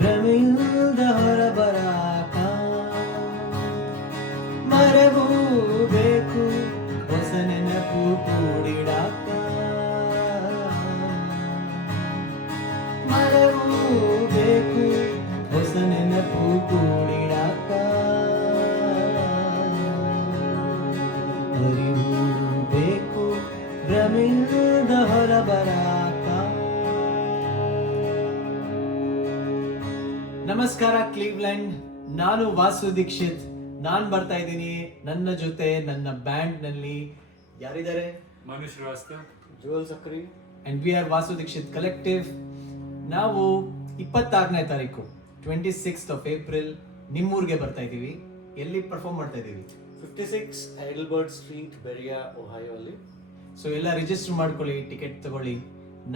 ಭ್ರಮೆಯಿಂದ ಹೊರಬರಾಕ ಮರವೂ ಬೇಕು ಹೊಸ ನೆನಪು ಕೂಡಿಡಾಕ ಮರವೂ ಬೇಕು ಹೊಸ ನೆನಪು ಕೂಡಿಡಾಕ ಅರಿವು ಬೇಕು ಭ್ರಮೆಯಿಂದ ಹೊರಬರಾಕ. ನಮಸ್ಕಾರ ಕ್ಲೀವ್ಲೆಂಡ್, ನಾನು ವಾಸು ದೀಕ್ಷಿತ್. ನಾನ್ ಬರ್ತಾ ಇದ್ದೀನಿ. ನನ್ನ ಜೊತೆ ನನ್ನ ಬ್ಯಾಂಡ್ ನಲ್ಲಿ ಯಾರಿದ್ದಾರೆ? Manush Srivastav, Jewel Sakri and V R Vasu Dikshit collective. ನಾವು 26ನೇ ತಾರೀಕು 26th of April ನಿಮ್ಮೂರ್ಗೆ ಬರ್ತಾ ಇದ್ದೀವಿ. ಎಲ್ಲಿ ಪರ್ಫಾರ್ಮ್ ಮಾಡ್ತಾ ಇದ್ದೀವಿ? 56 ಐಡಲ್ಬರ್ಟ್ ಸ್ಟ್ರೀಟ್, ಬೆರಿಯಾ, ಒಹಾಯೋ ಅಲ್ಲಿ. ಸೊ ಎಲ್ಲ ರಿಜಿಸ್ಟರ್ ಮಾಡ್ಕೊಳ್ಳಿ, ಟಿಕೆಟ್ ತಗೊಳ್ಳಿ.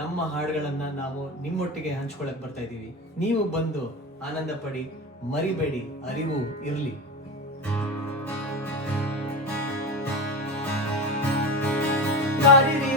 ನಮ್ಮ ಹಾಡುಗಳನ್ನ ನಾವು ನಿಮ್ಮೊಟ್ಟಿಗೆ ಹಂಚ್ಕೊಳಕ್ ಬರ್ತಾ ಇದ್ದೀವಿ. ನೀವು ಬಂದು ಆನಂದ ಪಡಿ, ಮರಿಬೇಡಿ, ಅರಿವು ಇರ್ಲಿ. ದಾರಿರಿ